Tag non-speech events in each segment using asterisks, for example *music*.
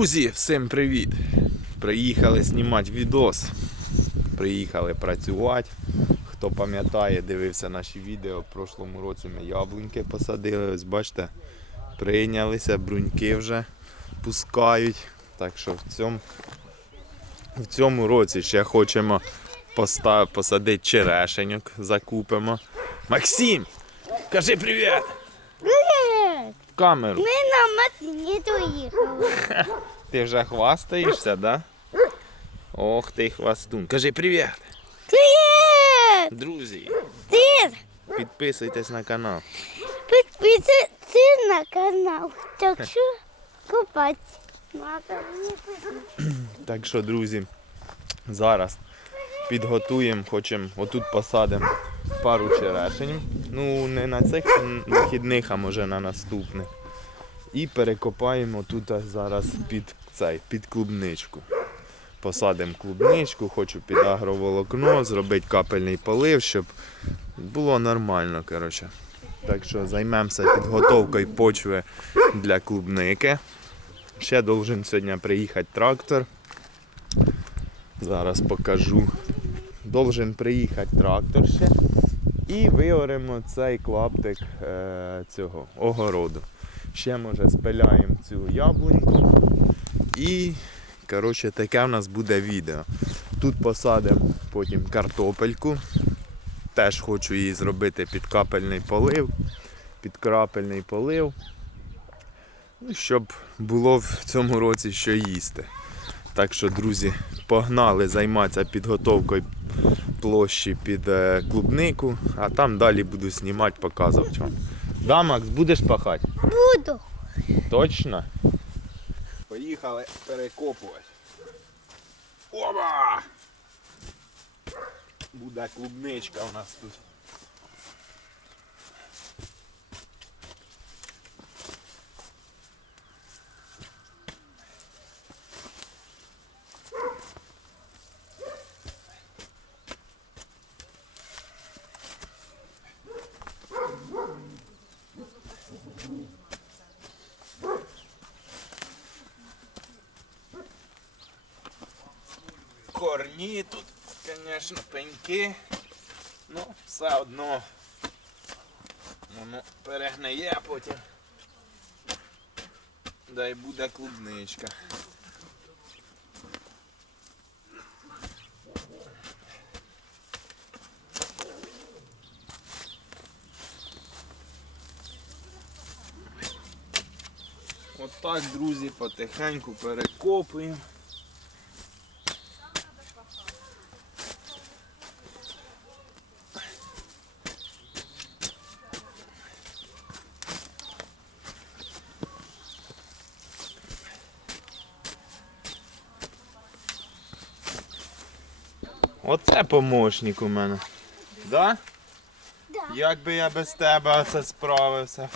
Друзі, всім привіт! Приїхали знімати відос. Приїхали працювати. Хто пам'ятає, дивився наші відео. В прошлому році ми яблуньки посадили. Ось бачите, прийнялися, бруньки вже пускають. Так що в цьому, в цьому році ще хочемо посадити черешеньок, закупимо. Максим! Кажи привіт! Камеру. Мы на машине доехали. Ти вже хвастаєшся, да? Ох ти хвастун. Кажи привіт! Привет! Друзі, Привет! підписуйтесь на канал. Подписывайся на канал. Так купать надо. Так що, друзі, зараз підготуємо, хочемо, отут посадимо пару черешень. Ну, не на цих вихідних, а може на наступних. І перекопаємо тут зараз під цей, під клубничку. Посадимо клубничку, хочу під агроволокно, зробити капельний полив, щоб було нормально. Коротше. Так що займемося підготовкою почви для клубники. Ще должен сьогодні приїхати трактор. Зараз покажу. Должен приїхати трактор ще. І виоремо цей клаптик е, цього огороду. Ще може спиляємо цю яблуньку. І коротше, таке в нас буде відео. Тут посадимо потім картопельку. Теж хочу її зробити під капельний полив, під крапельний полив. Ну, щоб було в цьому році що їсти. Так що, друзі, погнали займатися підготовкою площі під е, клубнику, а там далі буду знімати, показувати вам. Да, Макс, будеш пахати? Буду. Точно? Поїхали перекопувати. Оба! Буде клубничка у нас тут. Корні тут, звісно. Ну, все одно воно перегниє потім. Да й буде клубничка. Отак, друзі, потихеньку перекопуємо. Помощник у мене. Да? Да. Як би я без тебе це справився?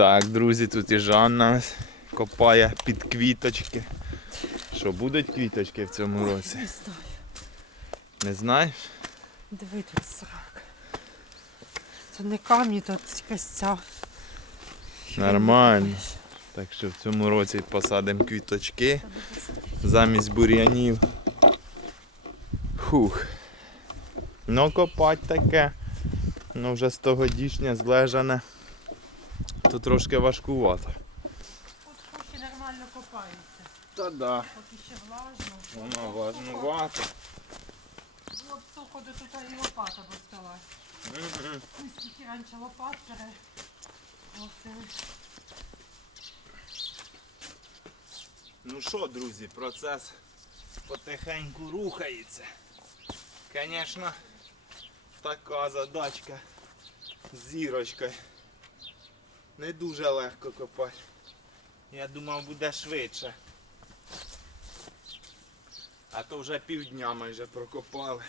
Так, друзі, тут і Жанна копає під квіточки. Що, будуть квіточки в цьому році? Не знаю. Не знаєш? Диви тут срак. Це не камні, то якась ця. Нормально. Так що в цьому році посадимо квіточки замість бур'янів. Хух. Ну, копать таке. Ну вже стогодішнє злежане. То трошки важкувато. Тут поки нормально копається. Та да. Поки ще влажно. Воно важнувато. Було б сухо, де тут і лопата б осталась. Мгм. Ось тільки раніше лопат е, Ну що, друзі, процес потихеньку рухається. Звісно, така задачка з зірочкою. Не дуже легко копати. Я думав буде швидше. А то вже півдня майже прокопали.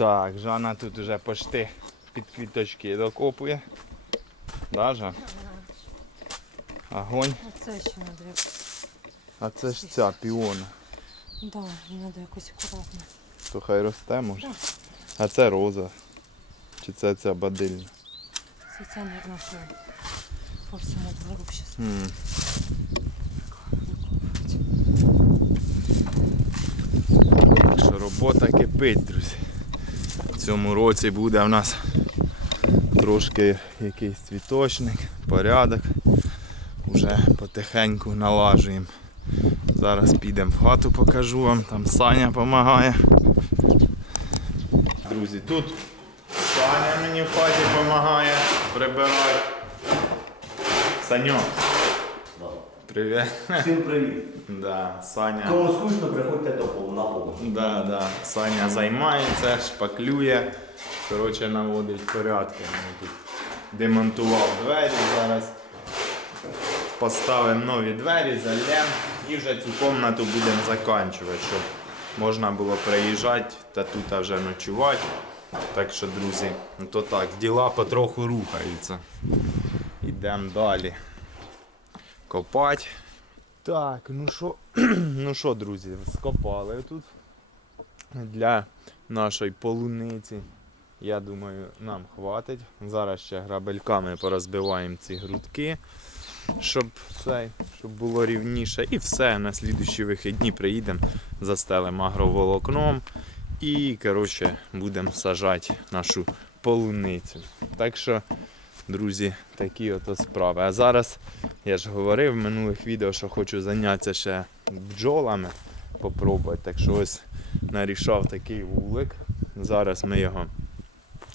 Так, Жанна тут уже почти під квіточки докопує. Да, Жан? Огонь. Оце ще треба. А це ж ця піона. Так, Да, треба якось акуратно. То хай росте може. А це роза. Чи це ця бадильня? Це ця, мабуть, що по всьому двору зараз М. Так що робота кипить, друзі. Цьому році буде в нас трошки якийсь цвіточник, порядок. Уже потихеньку налажуємо. Зараз підемо в хату, покажу вам, там Саня допомагає. Друзі, тут Саня мені в хаті допомагає прибирати. Саньо. Привіт. Всім привіт! *laughs* Да, Саня. Кому скучно, приходьте до пол на пол. Да, да. Саня займається, шпаклює, коротше, наводить порядки. Ми тут демонтував двері зараз. Поставимо нові двері, зальємо і вже цю кімнату будемо закінчувати, щоб можна було приїжджати та тут вже ночувати. Так що, друзі, ну то так, діла потроху рухаються. Йдемо далі. Копати. Так, ну що, *clears throat* ну що, друзі, скопали тут для нашої полуниці. Я думаю, нам хватить. Зараз ще грабельками порозбиваємо ці грудки, щоб, цей, щоб було рівніше. І все, на слідущі вихідні приїдемо, застелимо агроволокном і коротше, будемо сажати нашу полуницю. Так що, друзі, такі ото справи. А зараз я ж говорив в минулих відео, що хочу зайнятися ще бджолами, попробувати. Так що ось нарішав такий вулик. Зараз ми його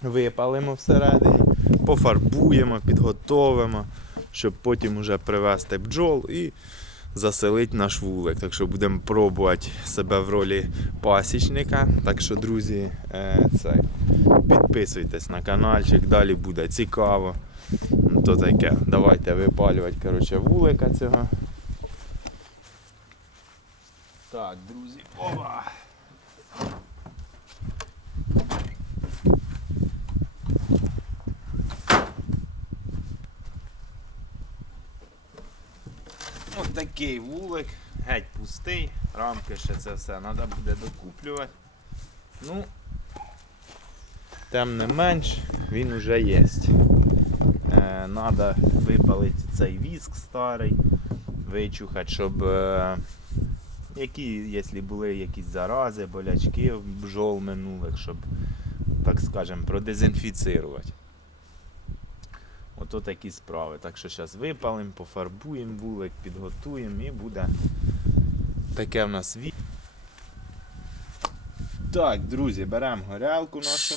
випалимо всередині, пофарбуємо, підготовимо, щоб потім уже привезти бджол і заселити наш вулик. Так що будемо пробувати себе в ролі пасічника. Так що, друзі, е, цей, підписуйтесь на каналчик, далі буде цікаво. Ну, То таке. Давайте випалювати коротше, вулика цього. Так, друзі. Опа! Ось такий вулик, геть пустий, рамки ще це все треба буде докуплювати. Ну, тим не менш, він уже є. Треба випалити цей віск старий, вичухати, щоб е, які, якщо були якісь зарази, болячки в бджол минулих, щоб, так скажемо, продезінфіцирувати. Ото такі справи. Так що зараз випалимо, пофарбуємо вулик, підготуємо і буде таке в нас ві. Так, друзі, беремо горялку нашу,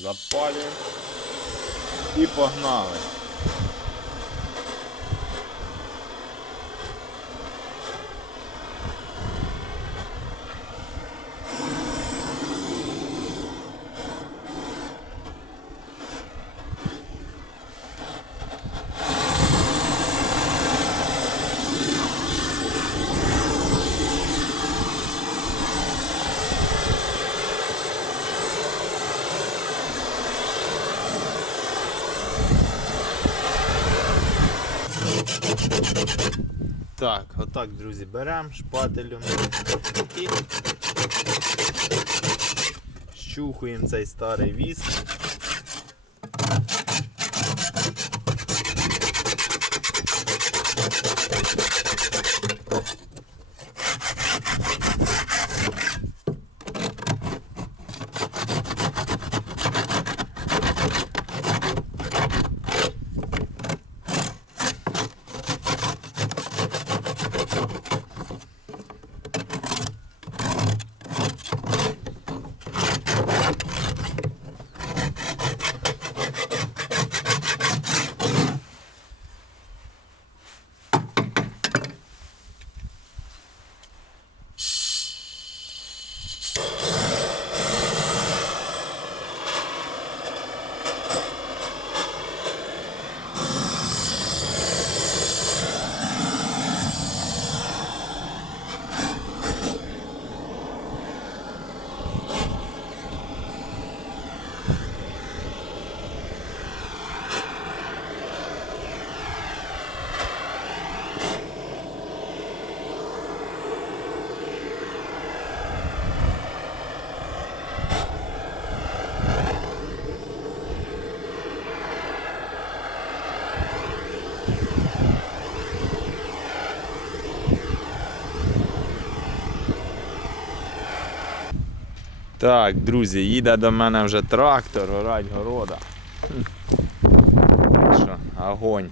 запалюємо і погнали. Так, отак, друзі, беремо шпателем і щухуємо цей старий віск. Так, друзі, їде до мене вже трактор, орать города. Огонь.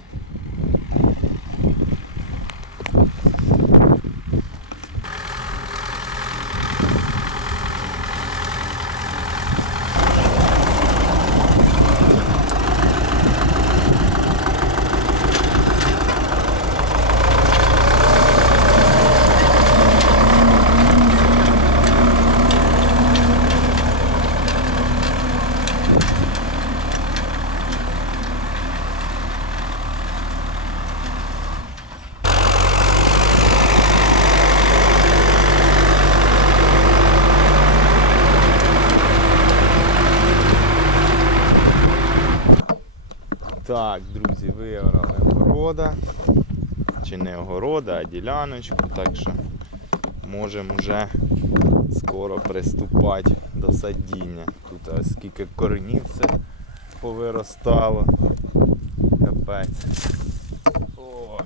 Так, друзі, виорали огорода. Чи не огорода, а діляночку, так що можемо вже скоро приступати до садіння. Тут ось скільки коренів все повиростало. Капець. О.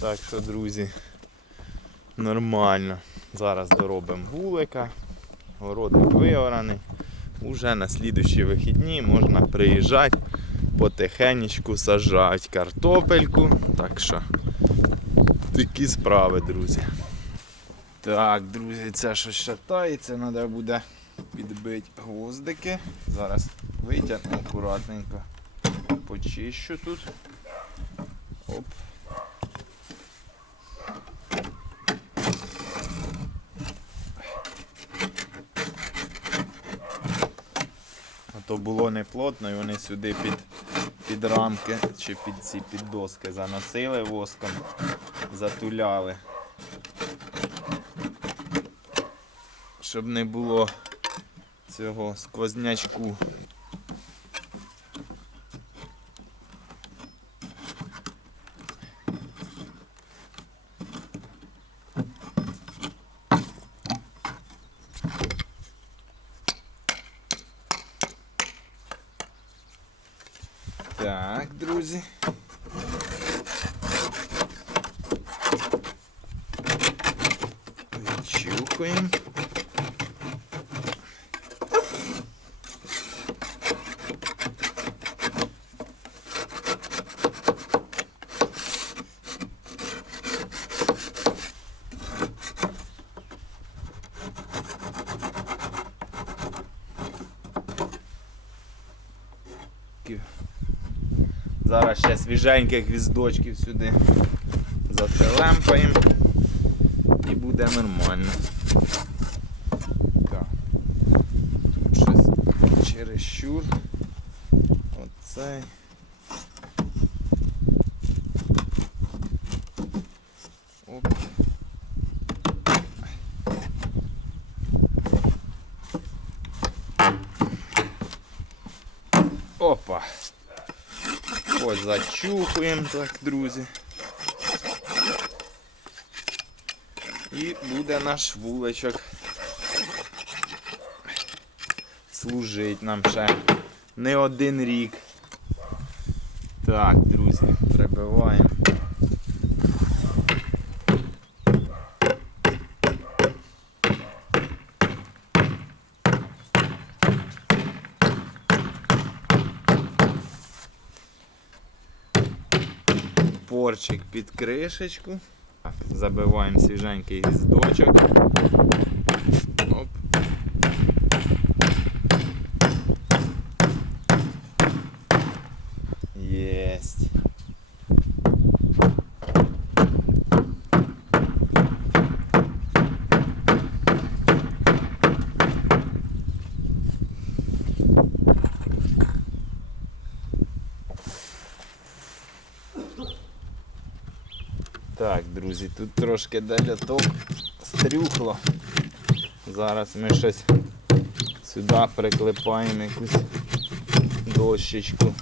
Так що, друзі, нормально. Зараз доробимо вулика, городик виораний. Уже на слідущі вихідні можна приїжджати, потихенечку сажати картопельку. Так що такі справи, друзі. Так, друзі, це що шатається, треба буде підбити гвоздики. Зараз витягну акуратненько, почищу тут. Оп. То було неплотно і вони сюди під, під рамки чи під ці під доски заносили воском, затуляли. Щоб не було цього сквознячку. Так, друзі. Чухаємо. Зараз ще свіженьких гвіздочків сюди зателемпаємо і буде нормально. Так. Тут щось чересчур. Оцей. Оп. Опа. Ось зачухуємо так, друзі. І буде наш вуличок служить нам ще не один рік. Так, друзі, прибиваємо. Порчик під кришечку. Забиваємо свіженький гіздочок. Оп. Єсть. Так, друзі, тут трошки далі то стрюхло. Зараз ми щось сюди приклепаємо якусь дощечку.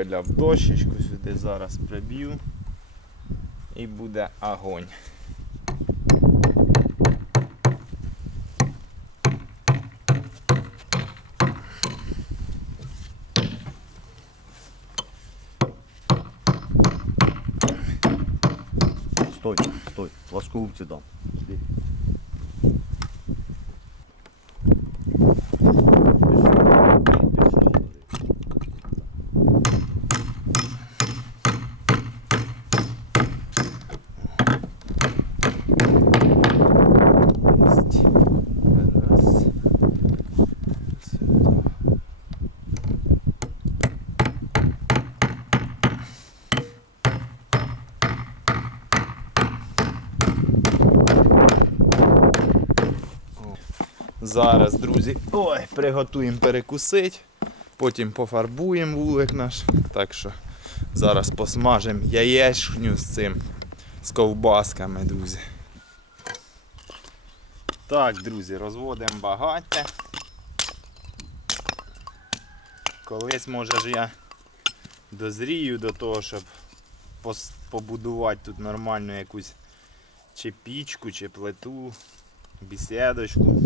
Випиляв дощечку, сюди зараз приб'ю. І буде огонь. Стой, стой, ласковці дам. Іди. Пішов, пішов. Єсть. Раз. Сюди. О. Зараз, друзі, ой, приготуємо перекусити, потім пофарбуємо вулик наш. Так що зараз посмажемо яєчню з цим, з ковбасками, друзі. Так, друзі, розводимо багаття. Колись, може ж я дозрію до того, щоб побудувати тут нормальну якусь чи пічку, чи плиту, бісідочку.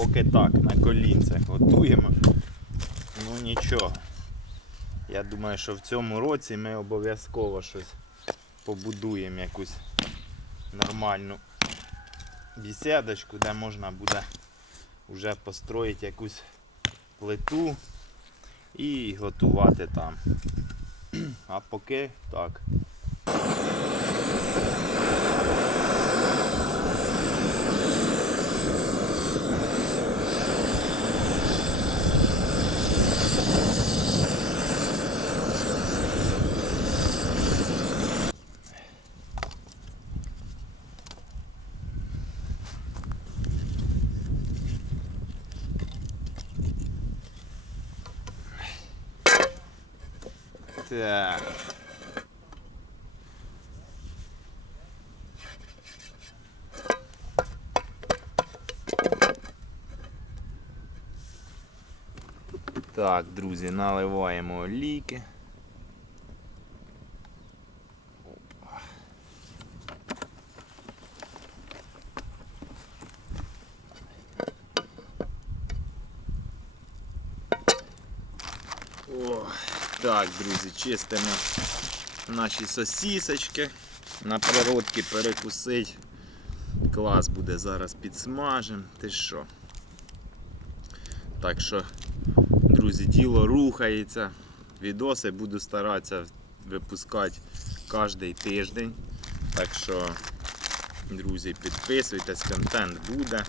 Поки так, на колінцях готуємо. Ну нічого. Я думаю, що в цьому році ми обов'язково щось побудуємо якусь нормальну бісідочку, де можна буде вже построїти якусь плиту і готувати там. *clears throat* А поки так. Так. Так, друзі, наливаємо олійки. О, так, друзі, чистимо наші сосісочки. На природки перекусить. Клас буде зараз підсмажем. Ти що? Так що, друзі, діло рухається. Відоси буду старатися випускати кожен тиждень. Так що, друзі, підписуйтесь, контент буде.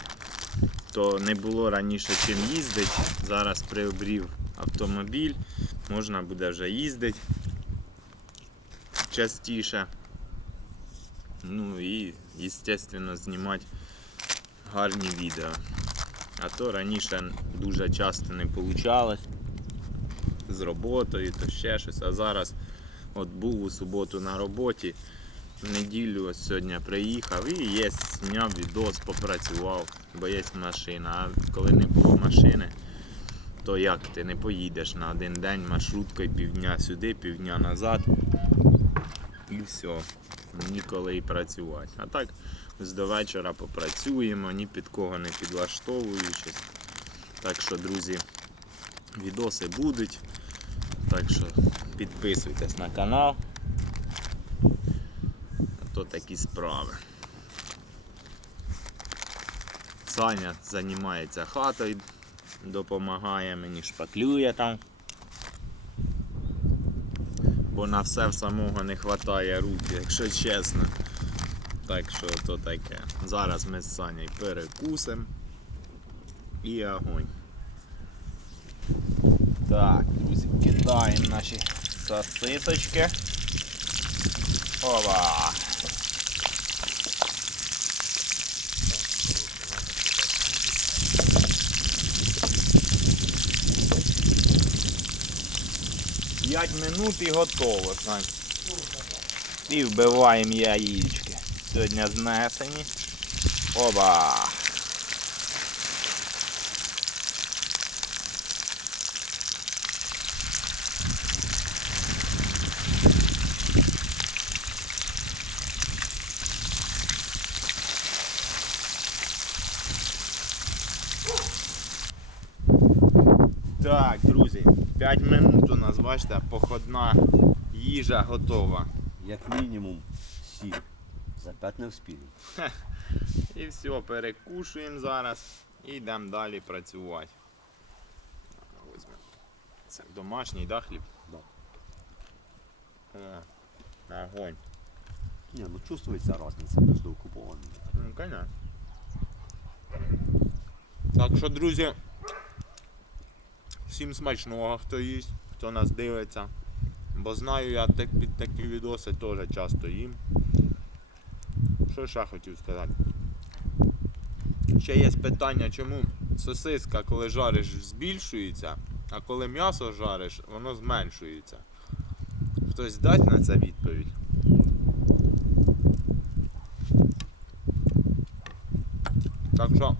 То не було раніше чим їздити. Зараз приобрів автомобіль, можна буде вже їздити частіше. Ну і, звісно, знімати гарні відео. А то раніше дуже часто не вийшло з роботою, то ще щось. А зараз от був у суботу на роботі, в неділю ось сьогодні приїхав і є, зняв відос, попрацював, бо є машина. А коли не було машини, то як ти не поїдеш на один день маршруткою півдня сюди, півдня назад. І все. Ніколи і працювати. А так ось до вечора попрацюємо, ні під кого не підлаштовуючись. Так що, друзі, відоси будуть. Так що підписуйтесь на канал. А то такі справи. Саня займається хатою, допомагає мені, шпаклює там. Бо на все в самого не вистачає руки, якщо чесно. Так що то таке. Зараз ми з Санєю перекусимо і огонь. Так, друзі, кидаємо наші сосисочки. Ова! 5 минут і готово. Так. І вбиваємо яєчки. Сьогодні знесені. Оба! Так, друзі. 5 минут у нас, бачите, походна їжа готова. Як мінімум сім. За п'ять не вспіли. І все, перекушуємо зараз і йдемо далі працювати. Візьмемо. Це домашній, да, хліб? Да. О, огонь. Ні, ну чувствується різниця між окупованими. Ну, конечно. Так що, друзі, всім смачного, хто їсть, хто нас дивиться. Бо знаю, я так, під такі відоси теж часто їм. Що ще хотів сказати? Ще є питання, чому сосиска, коли жариш, збільшується, а коли м'ясо жариш, воно зменшується. Хтось дасть на це відповідь? Так що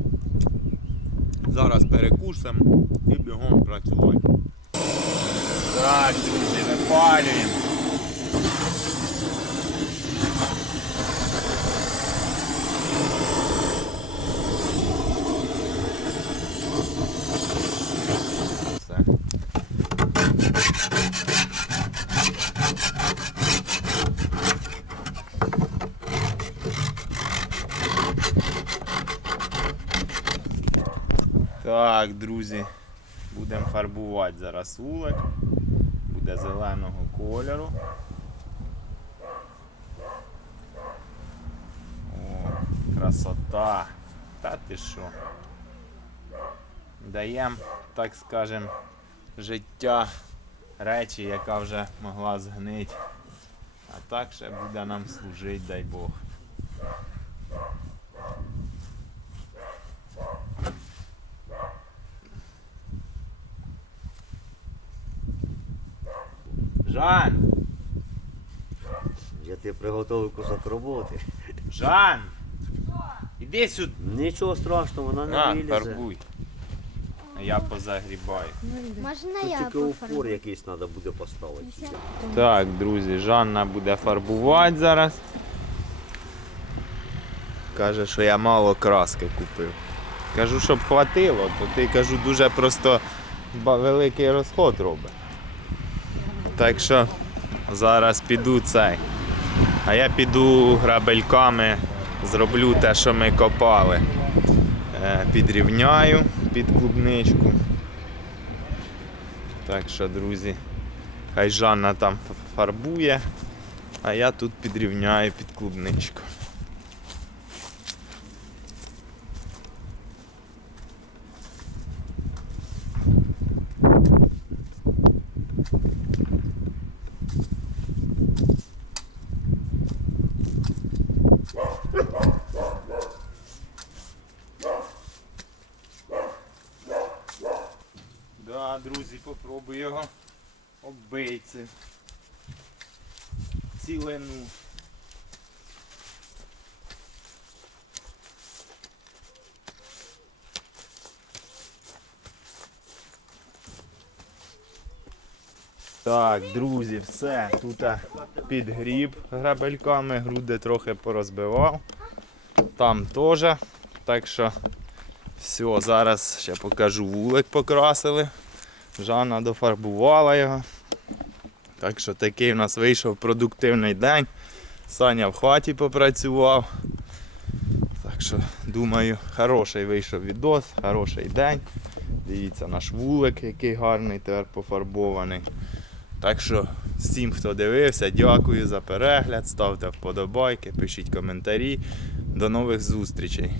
зараз перекусимо і бігом працювати. Так, друзі, випалюємо. Все. Так, друзі, будемо фарбувати зараз вулик. Буде зеленого кольору. О, красота. Та ти що? Даємо, так скажем, життя речі, яка вже могла згнити. А так ще буде нам служити, дай Бог. Жан! Я ти приготував кусок роботи. Жан! Іди сюди! Нічого страшного, вона не На, вилізе. фарбуй. А я позагрібаю. Можна Тут я тільки упор пофарбую? якийсь треба буде поставити. Так, друзі, Жанна буде фарбувати зараз. Каже, що я мало краски купив. Кажу, щоб хватило, то ти кажу, дуже просто ба- великий розход робить. Так що зараз піду цей. А я піду грабельками, зроблю те, що ми копали. Е, Підрівняю під клубничку. Так що, друзі, Хай Жанна там фарбує, а я тут підрівняю під клубничку. Да, друзі, попробую його оббити. Цілину. Так, друзі, все. Тут підгріб грабельками, груди трохи порозбивав. Там теж. Так що все, зараз ще покажу вулик покрасили. Жанна дофарбувала його. Так що такий у нас вийшов продуктивний день. Саня в хаті попрацював. Так що, думаю, хороший вийшов відос, хороший день. Дивіться наш вулик, який гарний тепер пофарбований. Так що всім, хто дивився, дякую за перегляд. Ставте вподобайки, пишіть коментарі. До нових зустрічей.